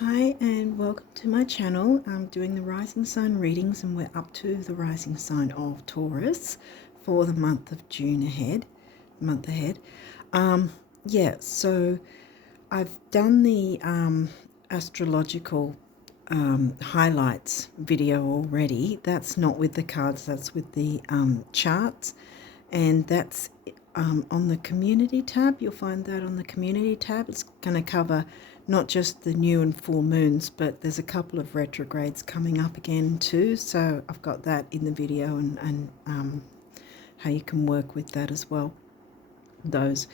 Hi and welcome to my channel. I'm doing the rising sign readings and we're up to the rising sign of Taurus for the month of June ahead. So I've done the astrological highlights video already. That's not with the cards, that's with the charts, and that's on the community tab. You'll find that on the community tab. It's going to cover not just the new and full moons, but there's a couple of retrogrades coming up again too. So I've got that in the video and how you can work with that as well, those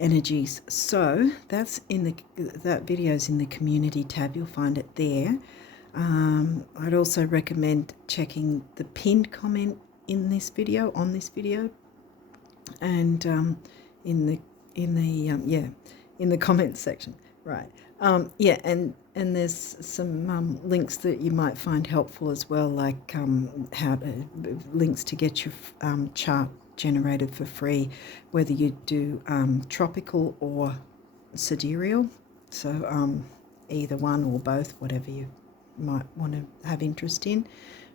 energies. So that's that video's in the community tab. You'll find it there. I'd also recommend checking the pinned comment in this video, on this video, and in the comments section, right? And there's some links that you might find helpful as well, like links to get your chart generated for free, whether you do tropical or sidereal. So either one or both, whatever you might want to have interest in,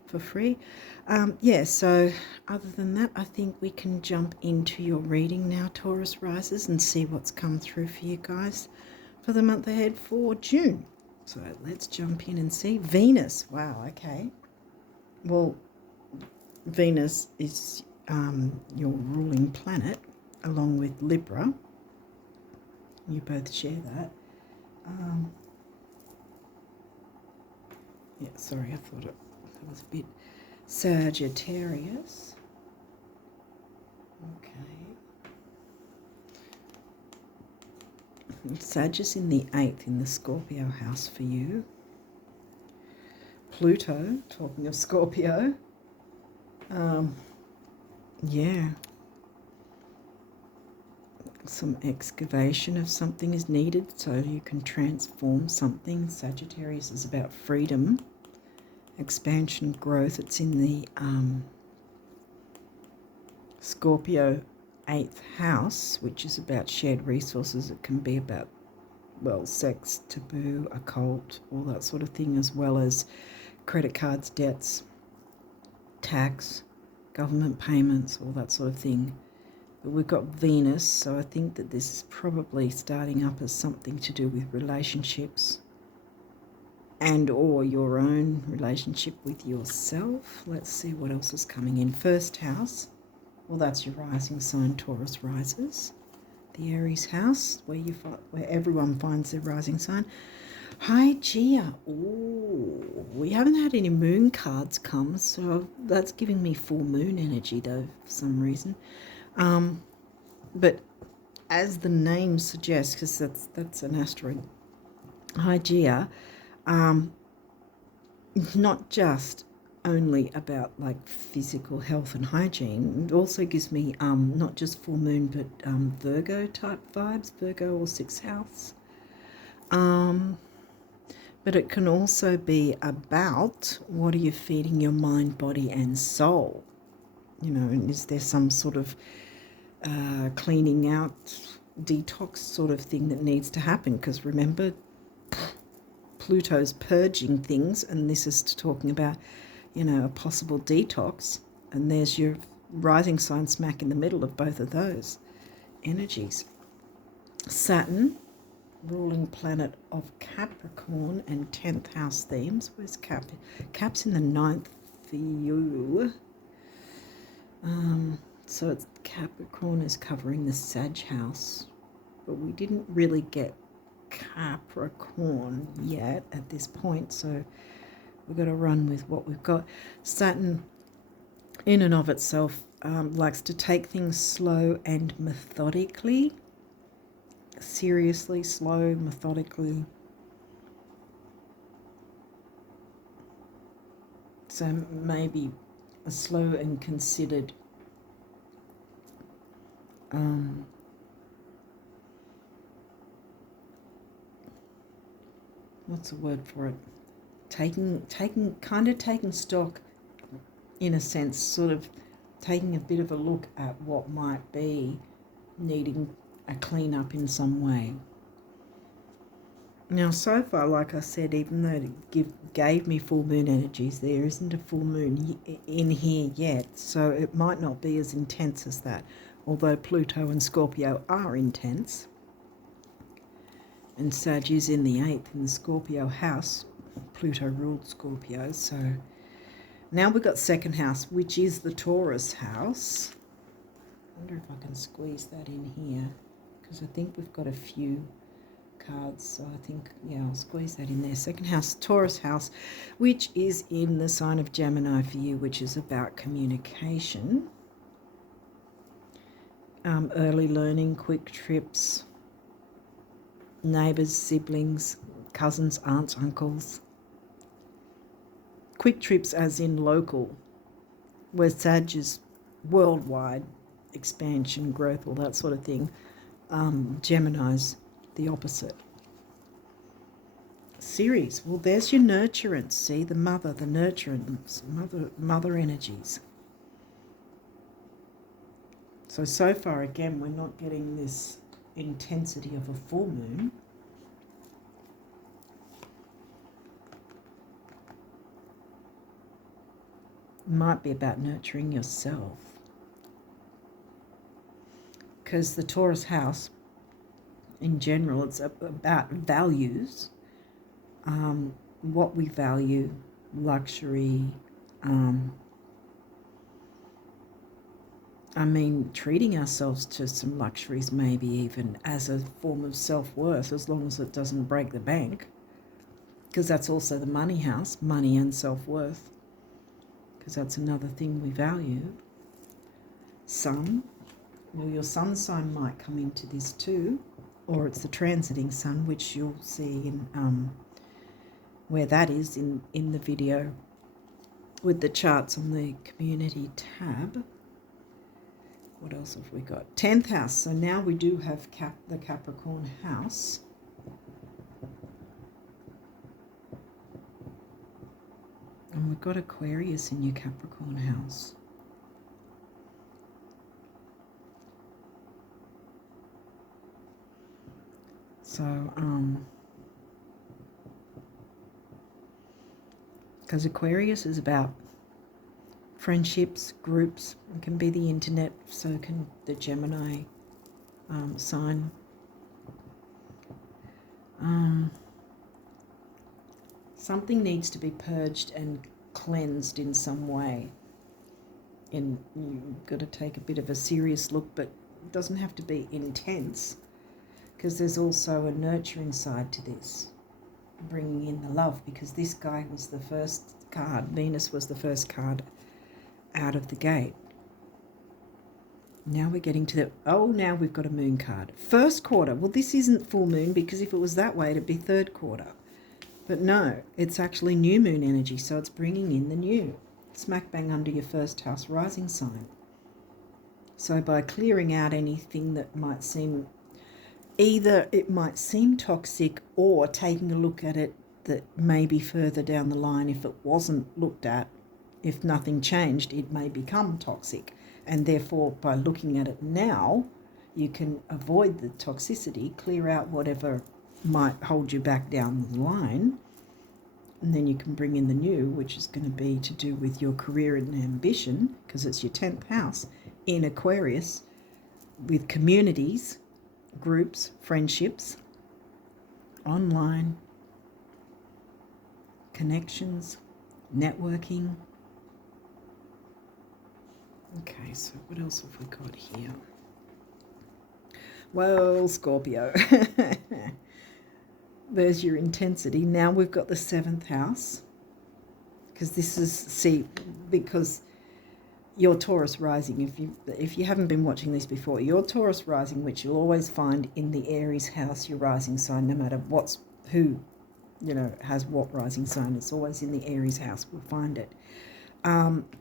for free. So other than that, I think we can jump into your reading now, Taurus risers, and see what's come through for you guys for the month ahead for June. So let's jump in and see. Venus. Wow, okay. Well, Venus is your ruling planet along with Libra. You both share that. Sorry, I thought it was a bit Sagittarius. Okay. Sag is in the 8th in the Scorpio house for you. Pluto, talking of Scorpio. Some excavation of something is needed so you can transform something. Sagittarius is about freedom, expansion, growth. It's in the Scorpio 8th house, which is about shared resources. It can be about, well, sex, taboo, occult, all that sort of thing, as well as credit cards, debts, tax, government payments, all that sort of thing. But we've got Venus, so I think that this is probably starting up as something to do with relationships and or your own relationship with yourself. Let's see what else is coming in. First house, well, that's your rising sign, Taurus risers. The Aries house, where everyone finds their rising sign. Hi, Gia. Oh, we haven't had any moon cards come, so that's giving me full moon energy, though, for some reason. But as the name suggests, because that's an asteroid, Hygeia, not just only about like physical health and hygiene. It also gives me not just full moon, but Virgo type vibes, Virgo or 6th house. But it can also be about what are you feeding your mind, body, and soul. And is there some sort of cleaning out, detox sort of thing that needs to happen? Because remember, Pluto's purging things, and this is talking about, a possible detox. And there's your rising sign smack in the middle of both of those energies. Saturn, ruling planet of Capricorn and 10th house themes. Where's Cap? Cap's in the 9th for you. So it's Capricorn is covering the Sag house, but we didn't really get Capricorn yet at this point, so we've got to run with what we've got. Saturn, in and of itself, likes to take things slow and methodically. Seriously, slow, methodically. So maybe a slow and considered what's the word for it? Taking stock, in a sense, sort of taking a bit of a look at what might be needing a clean up in some way. Now, so far, like I said, even though it gave me full moon energies, there isn't a full moon in here yet, so it might not be as intense as that, although Pluto and Scorpio are intense. And Sag is in the 8th in the Scorpio house. Pluto ruled Scorpio, so now we've got second house, which is the Taurus house. I wonder if I can squeeze that in here, because I think we've got a few cards, so I think, yeah, I'll squeeze that in there. Second house, Taurus house, which is in the sign of Gemini for you, which is about communication, early learning, quick trips, neighbours, siblings, cousins, aunts, uncles. Quick trips as in local, where Sag is worldwide, expansion, growth, all that sort of thing. Gemini's the opposite. Series, well, there's your nurturance. See, the mother, the nurturance, mother energies. So far, again, we're not getting this intensity of a full moon. It might be about nurturing yourself, because the Taurus house, in general, it's about values, what we value, luxury, treating ourselves to some luxuries, maybe even as a form of self-worth, as long as it doesn't break the bank, because that's also the money house, money and self-worth, because that's another thing we value. Sun, well, your sun sign might come into this too, or it's the transiting sun, which you'll see in where that is in the video with the charts on the community tab. What else have we got? 10th house. So now we do have the Capricorn house. And we've got Aquarius in your Capricorn house. So, because Aquarius is about friendships, groups. It can be the internet, so can the Gemini sign. Something needs to be purged and cleansed in some way. And you've got to take a bit of a serious look, but it doesn't have to be intense, because there's also a nurturing side to this, bringing in the love, because this guy was the first card. Venus was the first card out of the gate. Now we're getting to the, now we've got a moon card. First quarter. Well, this isn't full moon, because if it was that way, it'd be third quarter. But no, it's actually new moon energy, so it's bringing in the new. Smack bang under your first house rising sign. So by clearing out anything that might seem, either it might seem toxic, or taking a look at it that maybe further down the line, if it wasn't looked at, if nothing changed, it may become toxic. And therefore, by looking at it now, you can avoid the toxicity, clear out whatever might hold you back down the line, and then you can bring in the new, which is going to be to do with your career and ambition, because it's your 10th house in Aquarius, with communities, groups, friendships, online, connections, networking. Okay, so what else have we got here? Well, Scorpio. There's your intensity. Now we've got the 7th house, because this is, because your Taurus rising, if you haven't been watching this before, your Taurus rising, which you'll always find in the Aries house, your rising sign, no matter who has what rising sign, it's always in the Aries house, we'll find it.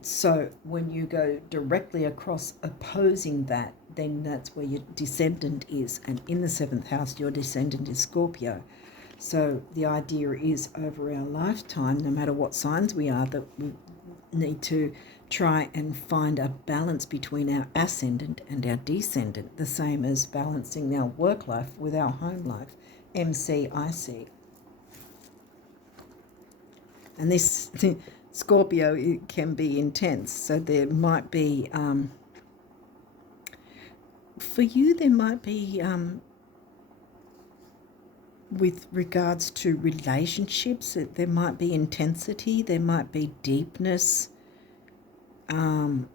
So when you go directly across opposing that, then that's where your descendant is, and in the 7th house your descendant is Scorpio. So the idea is, over our lifetime, no matter what signs we are, that we need to try and find a balance between our ascendant and our descendant, the same as balancing our work life with our home life, MCIC. And this Scorpio, it can be intense. So there might be, for you, there might be, with regards to relationships, there might be intensity, there might be deepness, you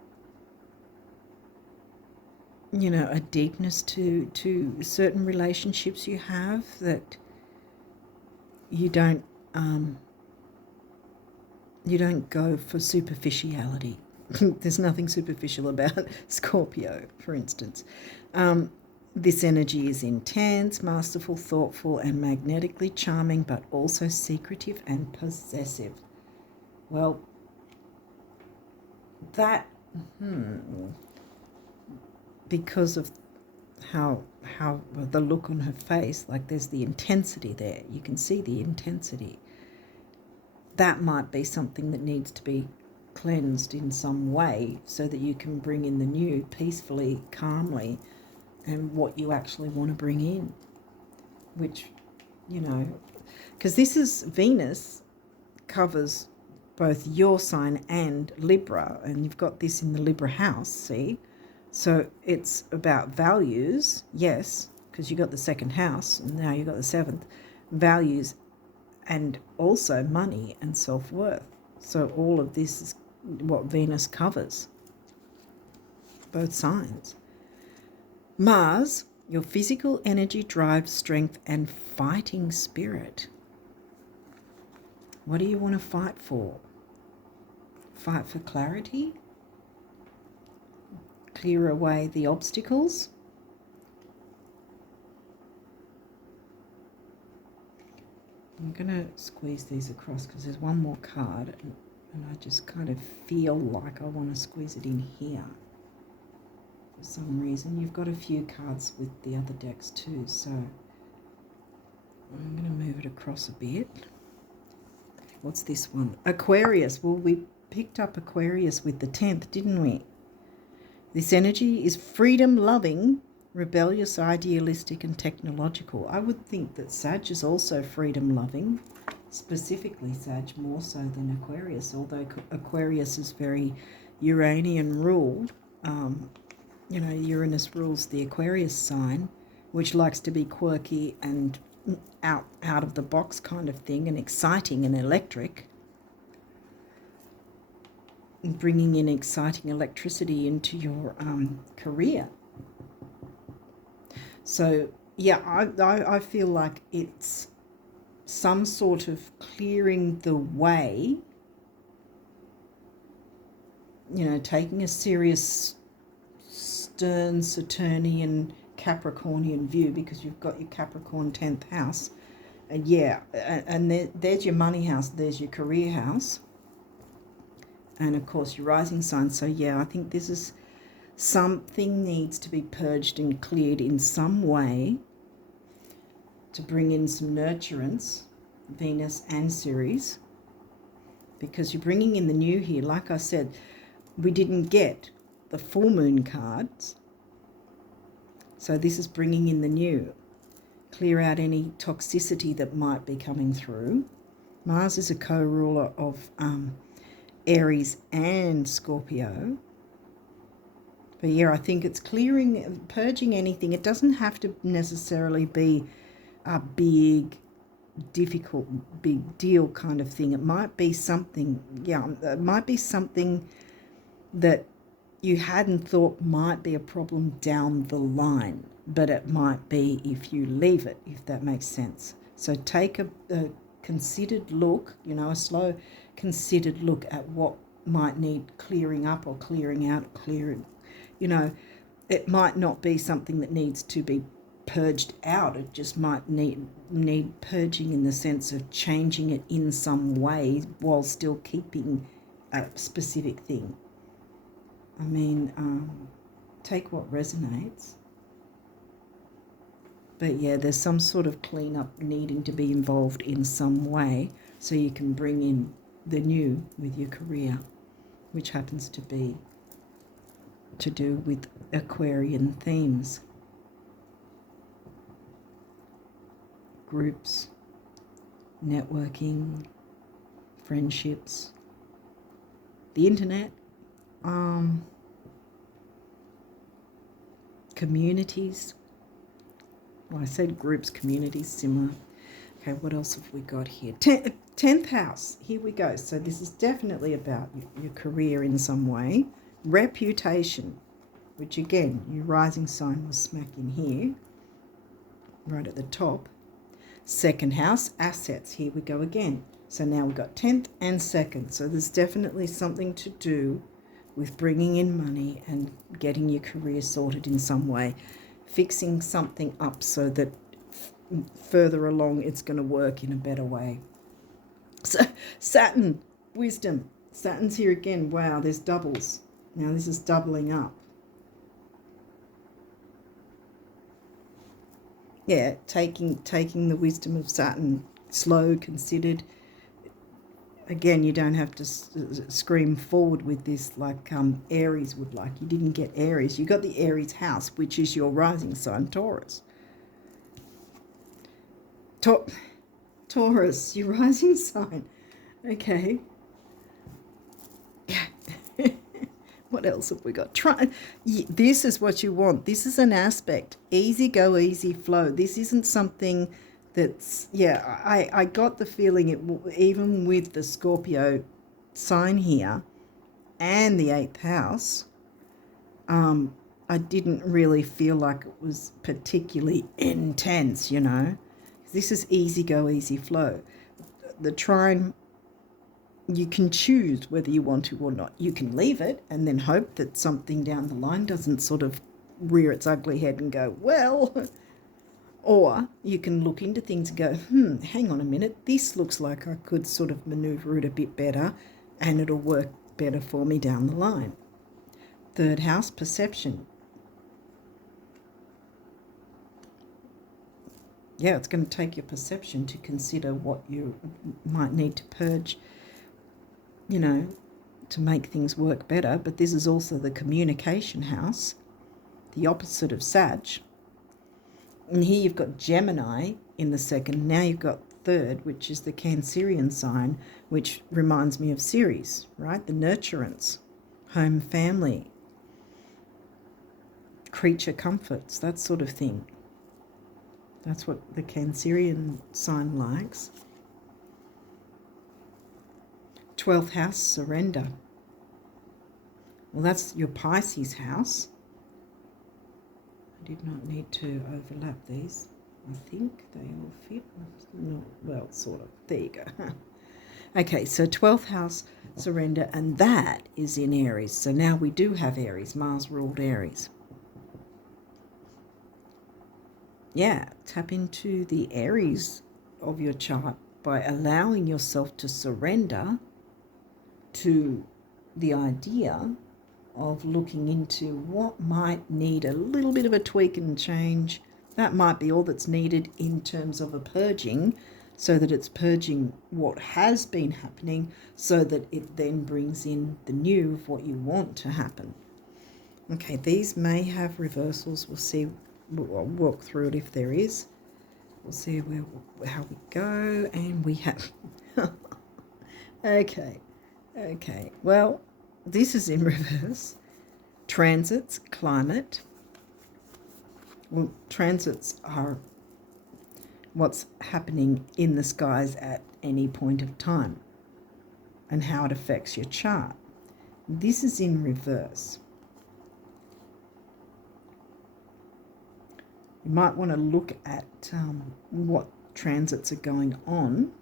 know, a deepness to certain relationships you have that you don't go for superficiality. There's nothing superficial about Scorpio, for instance. This energy is intense, masterful, thoughtful, and magnetically charming, but also secretive and possessive. Well, that, because of how the look on her face, like there's the intensity there. You can see the intensity. That might be something that needs to be cleansed in some way so that you can bring in the new peacefully, calmly, and what you actually want to bring in, which, you know, because this is Venus covers both your sign and Libra, and you've got this in the Libra house, see? So it's about values, yes, because you got the second house, and now you got the seventh, values, and also money and self-worth. So all of this is what Venus covers, both signs. Mars, your physical energy, drive, strength, and fighting spirit. What do you want to fight for? Fight for clarity? Clear away the obstacles? I'm going to squeeze these across because there's one more card, and I just kind of feel like I want to squeeze it in here. For some reason, you've got a few cards with the other decks too, so I'm going to move it across a bit. What's this one? Aquarius. Well, we picked up Aquarius with the 10th, didn't we? This energy is freedom-loving, rebellious, idealistic, and technological. I would think that Sag is also freedom-loving, specifically Sag more so than Aquarius, although Aquarius is very Uranian-ruled. You know, Uranus rules the Aquarius sign, which likes to be quirky and out of the box kind of thing, and exciting and electric, and bringing in exciting electricity into your career. So yeah, I feel like it's some sort of clearing the way, you know, taking a serious, stern, Saturnian, Capricornian view, because you've got your Capricorn 10th house. And yeah, and there's your money house, there's your career house, and of course your rising sign. So yeah, I think this is something needs to be purged and cleared in some way to bring in some nurturance, Venus and Ceres, because you're bringing in the new here. Like I said, we didn't get the full moon cards, so this is bringing in the new. Clear out any toxicity that might be coming through. Mars is a co-ruler of Aries and Scorpio. But yeah, I think it's clearing, purging anything. It doesn't have to necessarily be a big, difficult, big deal kind of thing. It might be something, yeah, it might be something that you hadn't thought might be a problem down the line, but it might be if you leave it, if that makes sense. So take a considered look, you know, a slow, considered look at what might need clearing up or clearing out, clearing. You know, it might not be something that needs to be purged out. It just might need purging in the sense of changing it in some way while still keeping a specific thing. I mean, take what resonates. But yeah, there's some sort of cleanup needing to be involved in some way so you can bring in the new with your career, which happens to be to do with Aquarian themes. Groups, networking, friendships, the internet, communities. Well, I said groups, communities, similar. Okay, what else have we got here? 10th house. Here we go. So this is definitely about your career in some way. Reputation, which again, your rising sign was smack in here, right at the top. 2nd house, assets. Here we go again. So now we've got 10th and 2nd. So there's definitely something to do with bringing in money and getting your career sorted in some way, fixing something up so that further along it's going to work in a better way. So Saturn, wisdom. Saturn's here again. Wow, there's doubles. Now this is doubling up. Yeah, taking the wisdom of Saturn, slow, considered. Again, you don't have to scream forward with this like Aries would like. You didn't get Aries. You got the Aries house, which is your rising sign, Taurus. Taurus, your rising sign. Okay. What else have we got? This is what you want. This is an aspect. Easy go, easy flow. This isn't something that's, yeah, I got the feeling it, even with the Scorpio sign here and the 8th house, I didn't really feel like it was particularly intense, you know. This is easy go, easy flow. The trine, you can choose whether you want to or not. You can leave it and then hope that something down the line doesn't sort of rear its ugly head and go, well, or you can look into things and go, hang on a minute, this looks like I could sort of maneuver it a bit better and it'll work better for me down the line. 3rd house, perception. Yeah, it's going to take your perception to consider what you might need to purge, you know, to make things work better. But this is also the communication house, the opposite of Sag. And here you've got Gemini in the 2nd. Now you've got 3rd, which is the Cancerian sign, which reminds me of Ceres, right? The nurturance, home, family, creature comforts, that sort of thing. That's what the Cancerian sign likes. 12th house, surrender. Well, that's your Pisces house. I did not need to overlap these. I think they all fit. No, well, sort of. There you go. Okay, so 12th house, surrender, and that is in Aries. So now we do have Aries. Mars ruled Aries. Yeah, tap into the Aries of your chart by allowing yourself to surrender to the idea of looking into what might need a little bit of a tweak and change. That might be all that's needed in terms of a purging, so that it's purging what has been happening so that it then brings in the new of what you want to happen. Okay, these may have reversals. We'll see. We'll walk through it if there is. We'll see how we go. And we have... Okay. Well, this is in reverse. Transits, climate. Well, transits are what's happening in the skies at any point of time and how it affects your chart. This is in reverse. You might want to look at what transits are going on.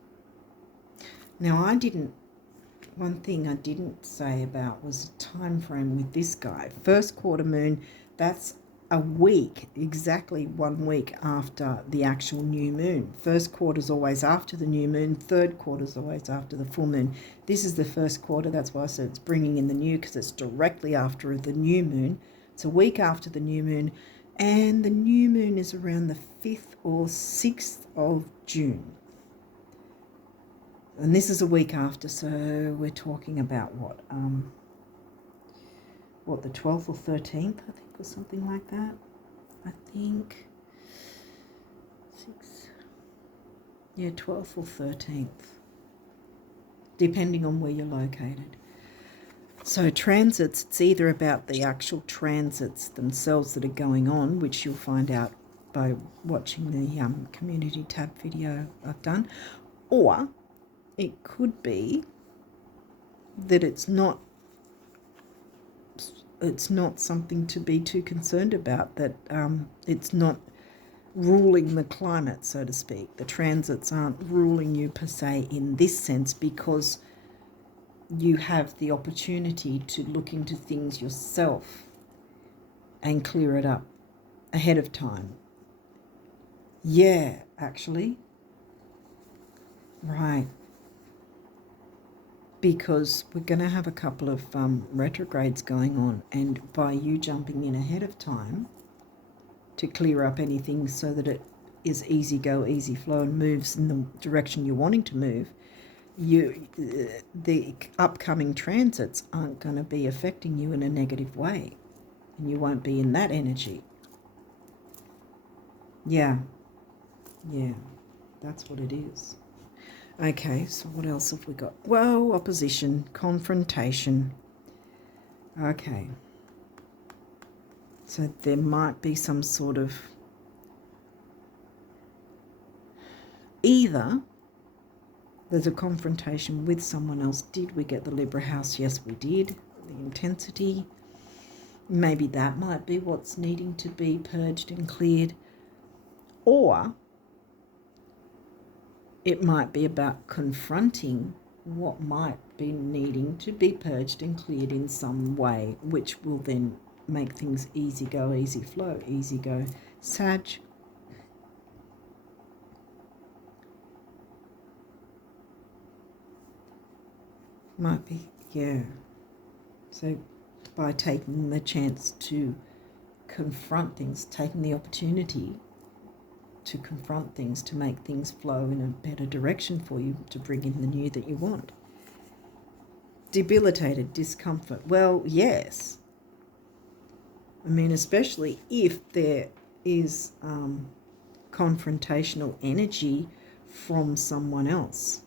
Now, one thing I didn't say about was a time frame with this guy. 1st quarter moon, that's a week, exactly 1 week after the actual new moon. 1st quarter is always after the new moon. 3rd quarter is always after the full moon. This is the 1st quarter. That's why I said it's bringing in the new, because it's directly after the new moon. It's a week after the new moon. And the new moon is around the 5th or 6th of June. And this is a week after, so we're talking about what the 12th or 13th, I think, or something like that. I think 6, yeah, 12th or 13th. depending on where you're located. So transits, it's either about the actual transits themselves that are going on, which you'll find out by watching the community tab video I've done, or it could be that it's not something to be too concerned about, that it's not ruling the climate, so to speak. The transits aren't ruling you per se in this sense, because you have the opportunity to look into things yourself and clear it up ahead of time. Yeah, actually. Right. Because we're going to have a couple of retrogrades going on, and by you jumping in ahead of time to clear up anything so that it is easy go, easy flow and moves in the direction you're wanting to move, the upcoming transits aren't going to be affecting you in a negative way, and you won't be in that energy. Yeah, that's what it is. Okay, so what else have we got? Well, opposition, confrontation. Okay. So there might be some sort of, either there's a confrontation with someone else. Did we get the Libra house? Yes, we did. The intensity. Maybe that might be what's needing to be purged and cleared. Or it might be about confronting what might be needing to be purged and cleared in some way, which will then make things easy go, easy flow, easy go. Sag. Might be, yeah. So by taking the chance to confront things, taking the opportunity to confront things, to make things flow in a better direction for you, to bring in the new that you want. Debilitated, discomfort. Well, yes. I mean, especially if there is confrontational energy from someone else.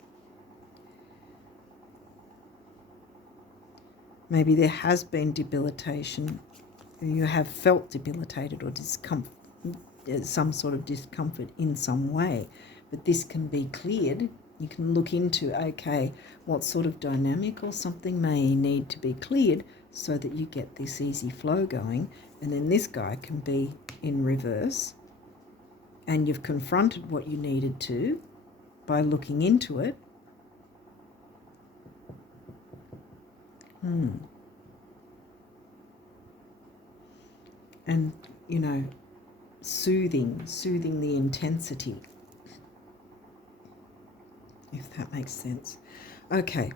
Maybe there has been debilitation, and you have felt debilitated or discomfort, some sort of discomfort in some way, but this can be cleared. You can look into, okay, what sort of dynamic or something may need to be cleared so that you get this easy flow going, and then this guy can be in reverse, and you've confronted what you needed to by looking into it. And, you know, soothing the intensity, if that makes sense. Okay,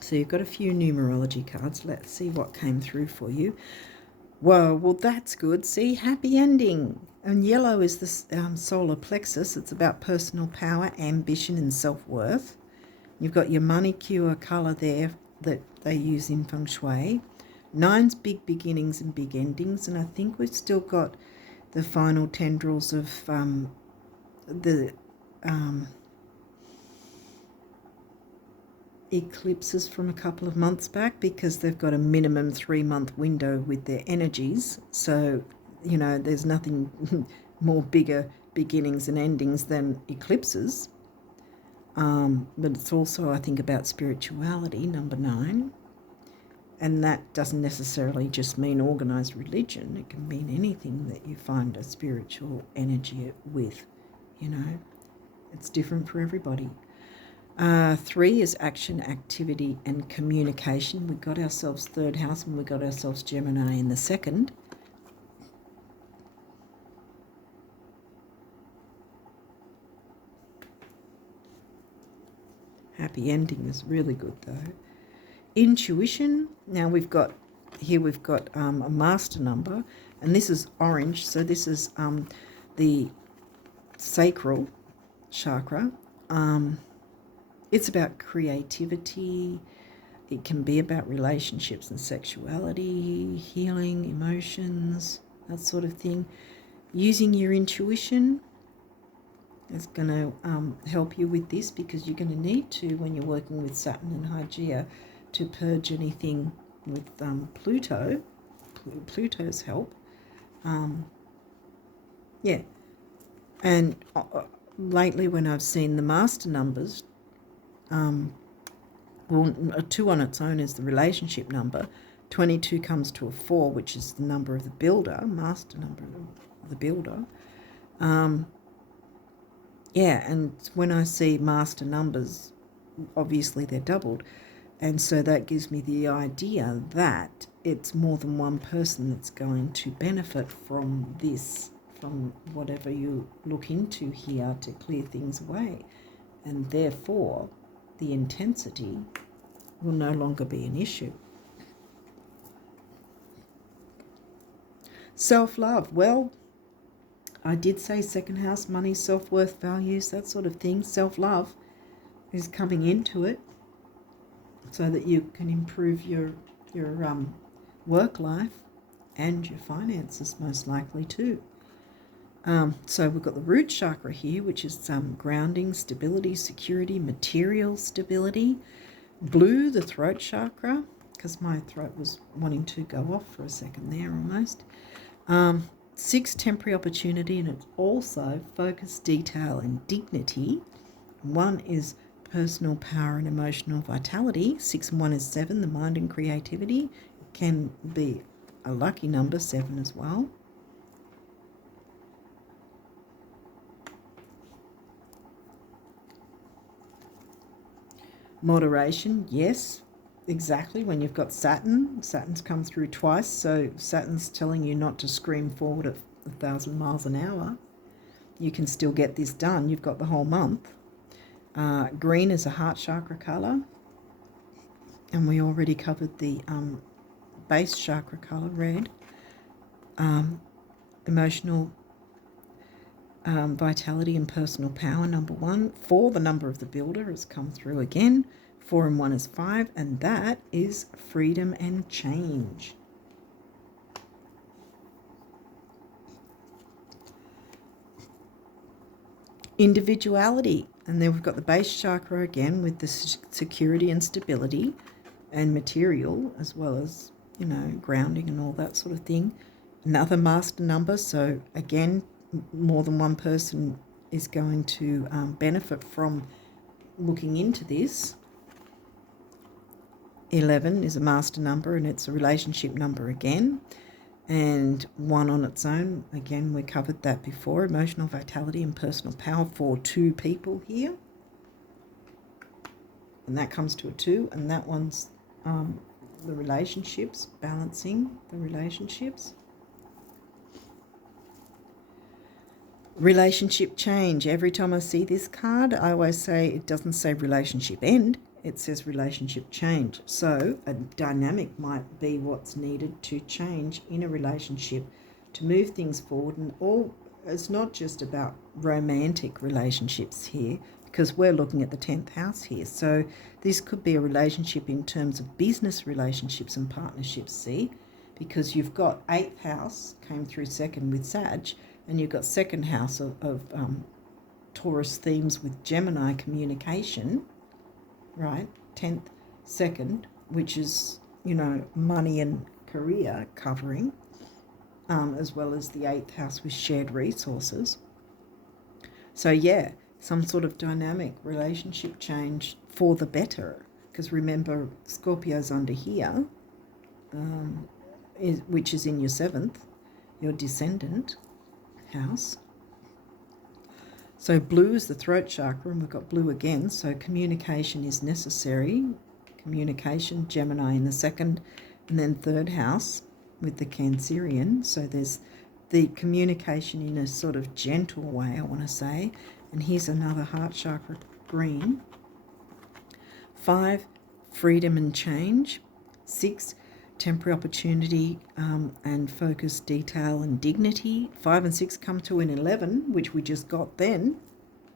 so you've got a few numerology cards. Let's see what came through for you. Well, that's good. See, happy ending. And yellow is the solar plexus. It's about personal power, ambition and self-worth. You've got your money cure colour there that they use in feng shui. 9's big beginnings and big endings, and I think we've still got the final tendrils of the eclipses from a couple of months back, because they've got a minimum 3-month window with their energies. So, you know, there's nothing more bigger beginnings and endings than eclipses. But it's also, I think, about spirituality, number 9. And that doesn't necessarily just mean organised religion. It can mean anything that you find a spiritual energy with, you know. It's different for everybody. 3 is action, activity and communication. We got ourselves 3rd house and we got ourselves Gemini in the 2nd. Happy ending is really good though. Intuition. Now we've got a master number, and this is orange, so this is the sacral chakra. It's about creativity. It can be about relationships and sexuality, healing, emotions, that sort of thing. Using your intuition It's going to help you with this, because you're going to need to, when you're working with Saturn and Hygeia, to purge anything with Pluto. Pluto's help. Yeah. And lately when I've seen the master numbers, well, a 2 on its own is the relationship number. 22 comes to a 4, which is the number of the builder, master number of the builder. Yeah, and when I see master numbers, obviously they're doubled. And so that gives me the idea that it's more than one person that's going to benefit from this, from whatever you look into here to clear things away. And therefore, the intensity will no longer be an issue. Self-love. Well, I did say second house, money, self-worth, values, that sort of thing. Self-love is coming into it so that you can improve your work life and your finances, most likely too. So we've got the root chakra here, which is grounding, stability, security, material stability. Blue, the throat chakra, because my throat was wanting to go off for a second there almost. 6, temporary opportunity, and it's also focus, detail, and dignity. 1 is personal power and emotional vitality. 6 and 1 is 7, the mind and creativity. It can be a lucky number, 7 as well. Moderation, yes, exactly. When you've got Saturn's come through twice, so Saturn's telling you not to scream forward at 1,000 miles an hour. You can still get this done. You've got the whole month. Green is a heart chakra colour, and we already covered the base chakra colour, red. Emotional vitality and personal power, number 1. 4, the number of the builder, has come through again. 4 and 1 is 5, and that is freedom and change. Individuality, and then we've got the base chakra again with the security and stability and material, as well as, you know, grounding and all that sort of thing. Another master number, so again, more than one person is going to benefit from looking into this. 11 is a master number, and it's a relationship number again. And 1 on its own, again, we covered that before, emotional vitality and personal power for 2 people here. And that comes to a 2, and that one's the relationships, balancing the relationships. Relationship change. Every time I see this card, I always say it doesn't say relationship end, it says relationship change. So a dynamic might be what's needed to change in a relationship to move things forward. And it's not just about romantic relationships here, because we're looking at the 10th house here. So this could be a relationship in terms of business relationships and partnerships, see? Because you've got 8th house came through second with Sag, and you've got 2nd house of Taurus themes with Gemini communication, right? 10th, 2nd, which is, you know, money and career covering, as well as the 8th house with shared resources. So yeah, some sort of dynamic relationship change for the better, because remember, Scorpio's under here, which is in your 7th, your descendant house. So blue is the throat chakra, and we've got blue again, so communication is necessary. Communication, Gemini in the 2nd, and then 3rd house with the Cancerian. So there's the communication in a sort of gentle way, I want to say. And here's another heart chakra, green. 5, freedom and change. 6, temporary opportunity and focus, detail and dignity. 5 and 6 come to an 11, which we just got then.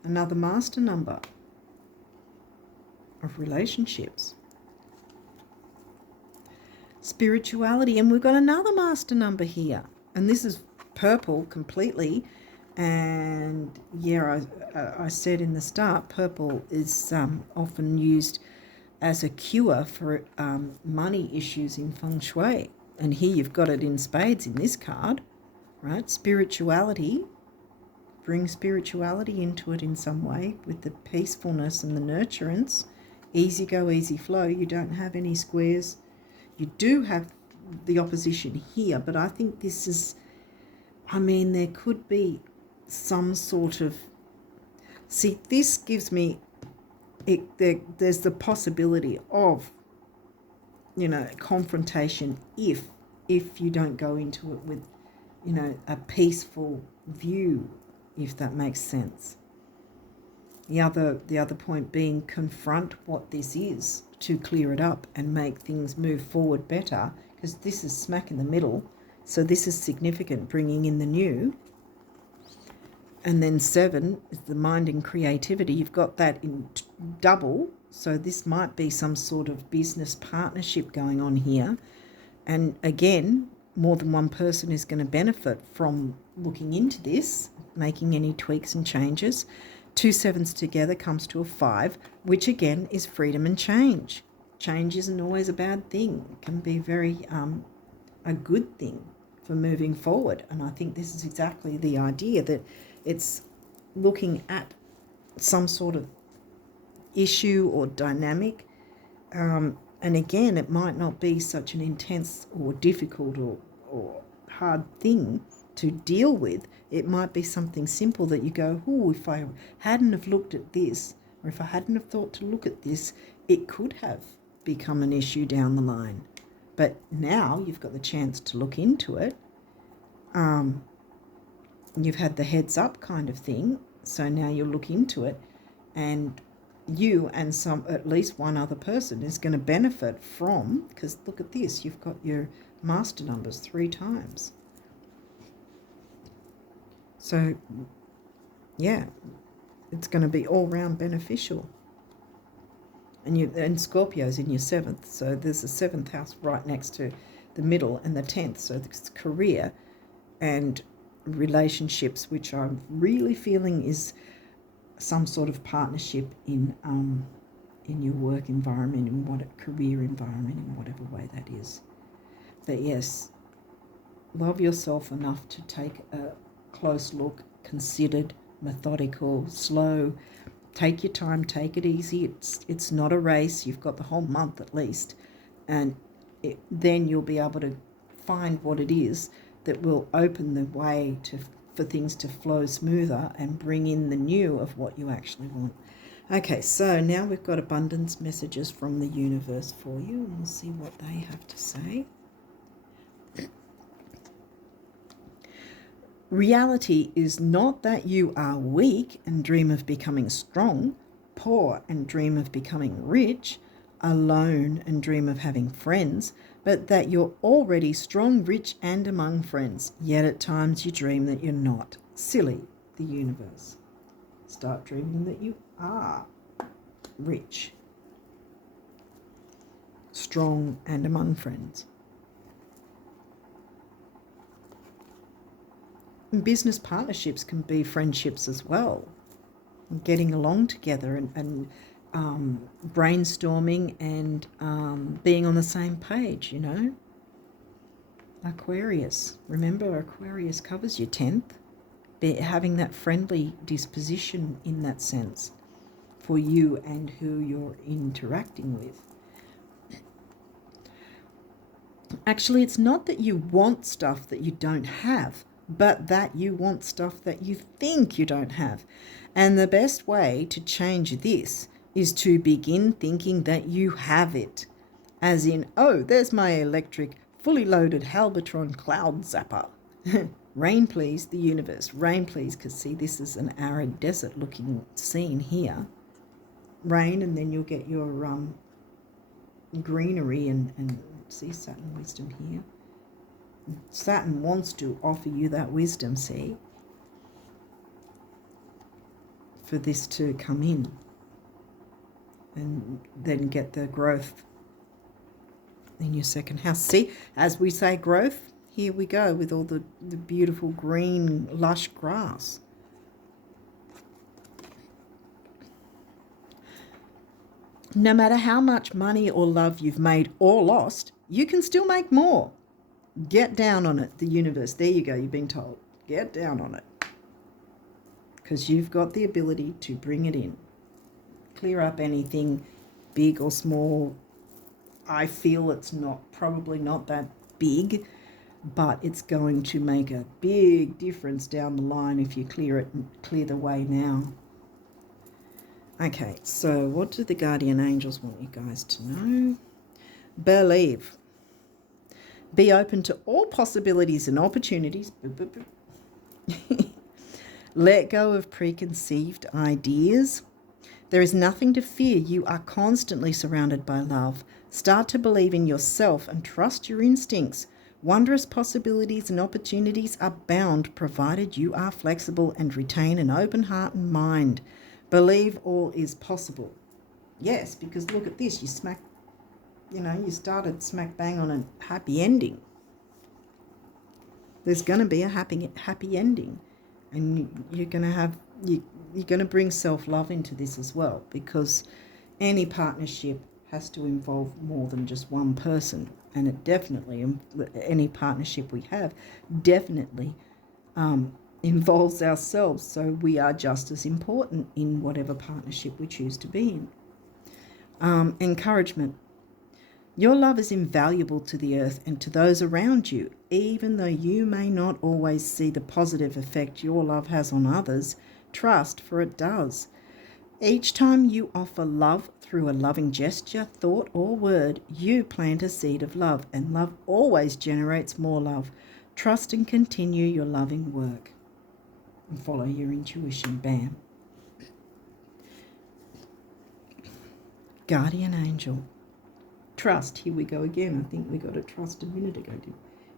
Another master number of relationships. Spirituality, and we've got another master number here. And this is purple completely. And yeah, I said in the start, purple is often used as a cure for money issues in feng shui. And here you've got it in spades in this card, right? Spirituality, bring spirituality into it in some way with the peacefulness and the nurturance. Easy go, easy flow. You don't have any squares. You do have the opposition here, but I think this is, I mean, there could be some sort of, see, this gives me, there's the possibility of, you know, confrontation if you don't go into it with, you know, a peaceful view, if that makes sense. The other point being, confront what this is to clear it up and make things move forward better, because this is smack in the middle. So this is significant, bringing in the new. And then 7 is the mind and creativity. You've got that in double. So this might be some sort of business partnership going on here. And again, more than one person is going to benefit from looking into this, making any tweaks and changes. 2 7s together comes to a 5, which again is freedom and change. Change isn't always a bad thing. It can be very a good thing for moving forward. And I think this is exactly the idea, that it's looking at some sort of issue or dynamic. And again, it might not be such an intense or difficult or hard thing to deal with. It might be something simple that you go, oh, if I hadn't have looked at this, or if I hadn't have thought to look at this, it could have become an issue down the line. But now you've got the chance to look into it. You've had the heads up kind of thing, so now you'll look into it, and you and at least one other person is going to benefit from, because look at this, you've got your master numbers 3 times. So yeah, it's going to be all round beneficial. And Scorpio's in your 7th, so there's a 7th house right next to the middle and the 10th, so it's career and relationships, which I'm really feeling is some sort of partnership in your work environment, in career environment, in whatever way that is. But yes, love yourself enough to take a close look, considered, methodical, slow. Take your time, take it easy. It's not a race. You've got the whole month at least, and then you'll be able to find what it is that will open the way for things to flow smoother and bring in the new of what you actually want. Okay, so now we've got abundance messages from the universe for you, and we'll see what they have to say. Reality is not that you are weak and dream of becoming strong, poor and dream of becoming rich, alone and dream of having friends, but that you're already strong, rich, and among friends, yet at times you dream that you're not. Silly, the universe. Start dreaming that you are rich, strong, and among friends. And business partnerships can be friendships as well. Getting along together and brainstorming and being on the same page, you know. Aquarius. Remember, Aquarius covers your 10th. Having that friendly disposition in that sense for you and who you're interacting with. Actually, it's not that you want stuff that you don't have, but that you want stuff that you think you don't have. And the best way to change this is to begin thinking that you have it. As in, oh, there's my electric, fully loaded Halbatron cloud zapper. Rain, please, the universe. Rain, please, because see, this is an arid desert-looking scene here. Rain, and then you'll get your greenery and see Saturn wisdom here. Saturn wants to offer you that wisdom, see, for this to come in and then get the growth in your 2nd house. See, as we say growth, here we go with all the beautiful green lush grass. No matter how much money or love you've made or lost, you can still make more. Get down on it, the universe. There you go, you've been told. Get down on it. Because you've got the ability to bring it in. Clear up anything big or small. I feel it's probably not that big, but it's going to make a big difference down the line if you clear it and clear the way now. Okay, so what do the guardian angels want you guys to know? Believe. Be open to all possibilities and opportunities. Let go of preconceived ideas. There is nothing to fear. You are constantly surrounded by love. Start to believe in yourself and trust your instincts. Wondrous possibilities and opportunities abound provided you are flexible and retain an open heart and mind. Believe all is possible. Yes, because look at this. You started smack bang on a happy ending. There's going to be a happy ending. And you're going to bring self-love into this as well, because any partnership has to involve more than just one person. And it definitely, any partnership we have definitely involves ourselves. So we are just as important in whatever partnership we choose to be in. Encouragement. Your love is invaluable to the earth and to those around you. Even though you may not always see the positive effect your love has on others, trust, for it does. Each time you offer love through a loving gesture, thought, or word, you plant a seed of love, and love always generates more love. Trust and continue your loving work. And follow your intuition. Bam. Guardian angel. Trust. Here we go again. I think we got a trust a minute ago, didn't we?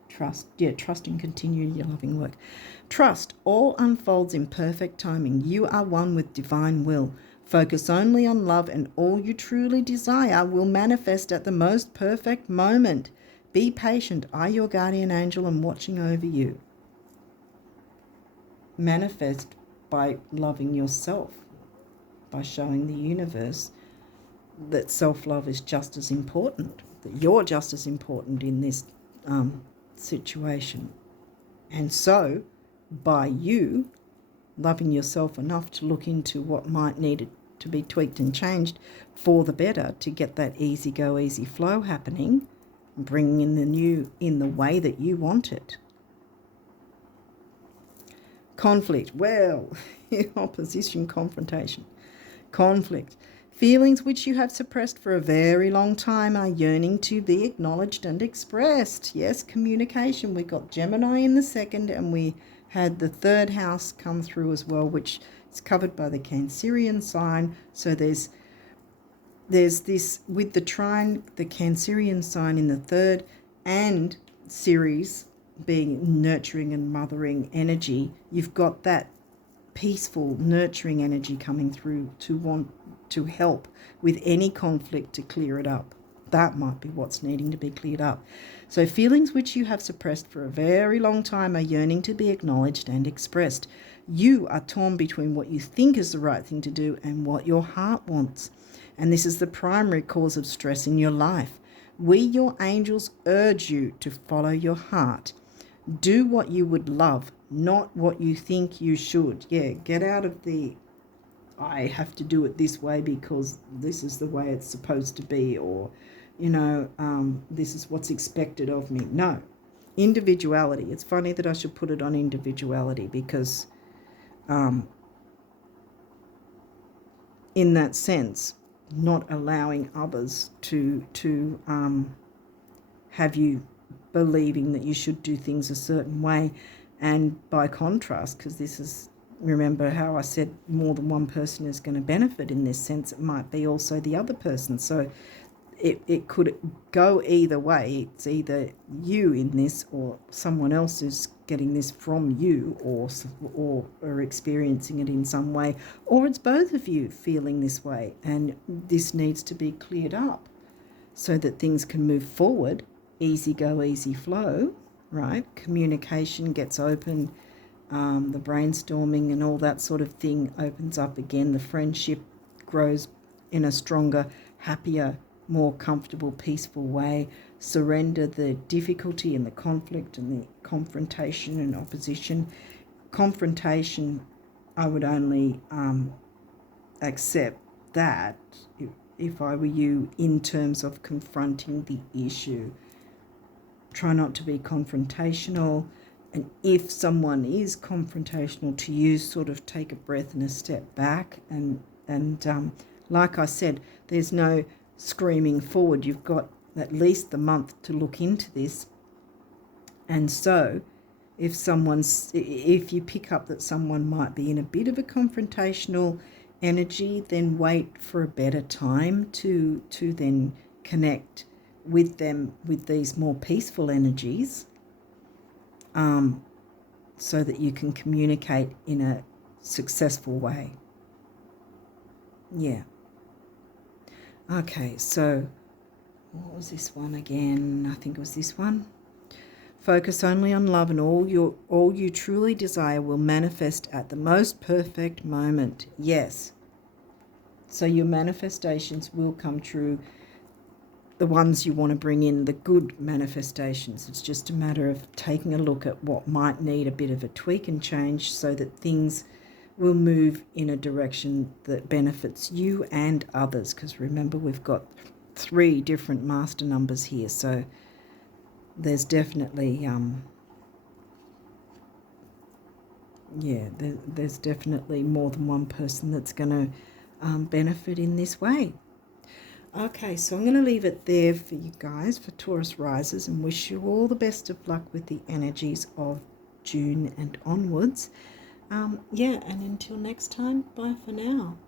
Trust. Yeah, trust and continue your loving work. Trust. All unfolds in perfect timing. You are one with divine will. Focus only on love, and all you truly desire will manifest at the most perfect moment. Be patient. I, your guardian angel, am watching over you. Manifest by loving yourself, by showing the universe that self-love is just as important, that you're just as important in this situation. And so, by you loving yourself enough to look into what might need to be tweaked and changed for the better to get that easy go, easy flow happening, bringing in the new in the way that you want it. Conflict. Well, opposition, confrontation. Conflict. Feelings which you have suppressed for a very long time are yearning to be acknowledged and expressed. Yes, communication. We got Gemini in the second, and we had the third house come through as well, which is covered by the Cancerian sign. So there's this with the trine, the Cancerian sign in the third, and Ceres being nurturing and mothering energy. You've got that peaceful, nurturing energy coming through to want to help with any conflict to clear it up. That might be what's needing to be cleared up. So feelings which you have suppressed for a very long time are yearning to be acknowledged and expressed. You are torn between what you think is the right thing to do and what your heart wants. And this is the primary cause of stress in your life. We, your angels, urge you to follow your heart. Do what you would love, not what you think you should. Yeah, get out of the I have to do it this way because this is the way it's supposed to be, or, this is what's expected of me. No. Individuality. It's funny that I should put it on individuality because in that sense, not allowing others to have you believing that you should do things a certain way. And by contrast, because this is, remember how I said more than one person is going to benefit in this sense, it might be also the other person. So it could go either way. It's either you in this or someone else is getting this from you or experiencing it in some way, or it's both of you feeling this way, and this needs to be cleared up so that things can move forward. Easy go, easy flow, right? Communication gets open. The brainstorming and all that sort of thing opens up again. The friendship grows in a stronger, happier, more comfortable, peaceful way. Surrender the difficulty and the conflict and the confrontation and opposition. Confrontation, I would only accept that if I were you, in terms of confronting the issue. Try not to be confrontational, and if someone is confrontational to you, sort of take a breath and a step back, and like I said, there's no screaming forward. You've got at least the month to look into this. And so if you pick up that someone might be in a bit of a confrontational energy, then wait for a better time to then connect with them with these more peaceful energies, so that you can communicate in a successful way. Yeah. Okay, so what was this one again? I think it was this one. Focus only on love, and all you truly desire will manifest at the most perfect moment. Yes. So your manifestations will come true. The ones you want to bring in, the good manifestations. It's just a matter of taking a look at what might need a bit of a tweak and change so that things will move in a direction that benefits you and others. Because remember, we've got 3 different master numbers here. So there's definitely, there's definitely more than one person that's going to benefit in this way. Okay, so I'm going to leave it there for you guys, for Taurus risers, and wish you all the best of luck with the energies of June and onwards. And until next time, bye for now.